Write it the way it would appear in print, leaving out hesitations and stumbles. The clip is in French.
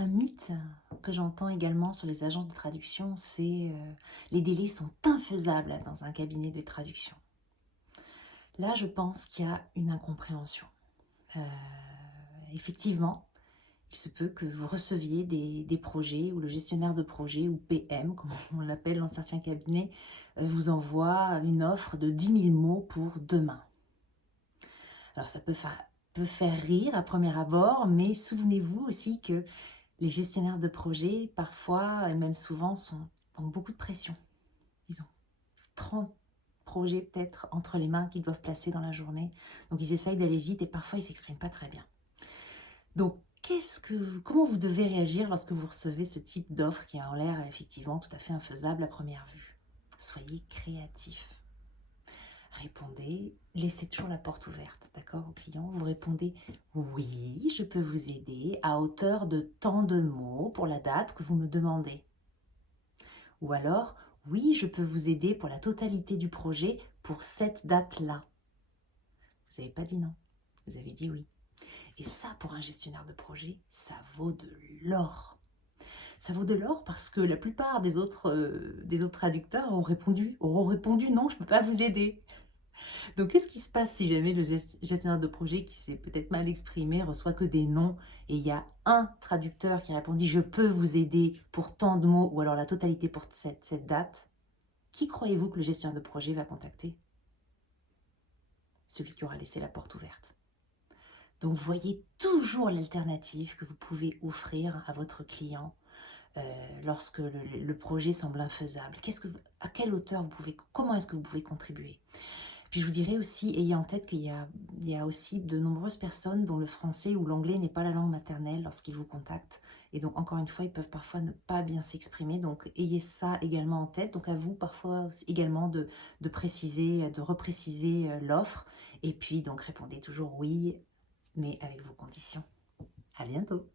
Un mythe que j'entends également sur les agences de traduction, c'est les délais sont infaisables dans un cabinet de traduction. Là, je pense qu'il y a une incompréhension. Euh, Effectivement, il se peut que vous receviez des projets où le gestionnaire de projet, ou PM, comme on l'appelle dans certains cabinets, vous envoie une offre de 10 000 mots pour demain. Alors ça peut faire rire à premier abord, mais souvenez-vous aussi que les gestionnaires de projet, parfois, et même souvent, ont beaucoup de pression. Ils ont 30 projets peut-être entre les mains qu'ils doivent placer dans la journée. Donc ils essayent d'aller vite et parfois ils ne s'expriment pas très bien. Donc comment vous devez réagir lorsque vous recevez ce type d'offre qui a l'air effectivement tout à fait infaisable à première vue? Soyez créatif. Répondez, laissez toujours la porte ouverte, d'accord, au client. Vous répondez oui, je peux vous aider à hauteur de tant de mots pour la date que vous me demandez. Ou alors, oui, je peux vous aider pour la totalité du projet pour cette date-là. Vous n'avez pas dit non, vous avez dit oui. Et ça, pour un gestionnaire de projet, ça vaut de l'or. Ça vaut de l'or parce que la plupart des autres traducteurs auront répondu non, je ne peux pas vous aider. Donc, qu'est-ce qui se passe si jamais le gestionnaire de projet qui s'est peut-être mal exprimé reçoit que des noms et il y a un traducteur qui répondit je peux vous aider pour tant de mots ou alors la totalité pour cette date? Qui croyez-vous que le gestionnaire de projet va contacter? Celui qui aura laissé la porte ouverte. Donc, voyez toujours l'alternative que vous pouvez offrir à votre client lorsque le projet semble infaisable. À quelle hauteur comment est-ce que vous pouvez contribuer? Puis je vous dirais aussi, ayez en tête qu'il y a aussi de nombreuses personnes dont le français ou l'anglais n'est pas la langue maternelle lorsqu'ils vous contactent. Et donc, encore une fois, ils peuvent parfois ne pas bien s'exprimer. Donc, ayez ça également en tête. Donc, à vous parfois également de préciser, de repréciser l'offre. Et puis, donc, répondez toujours oui, mais avec vos conditions. À bientôt.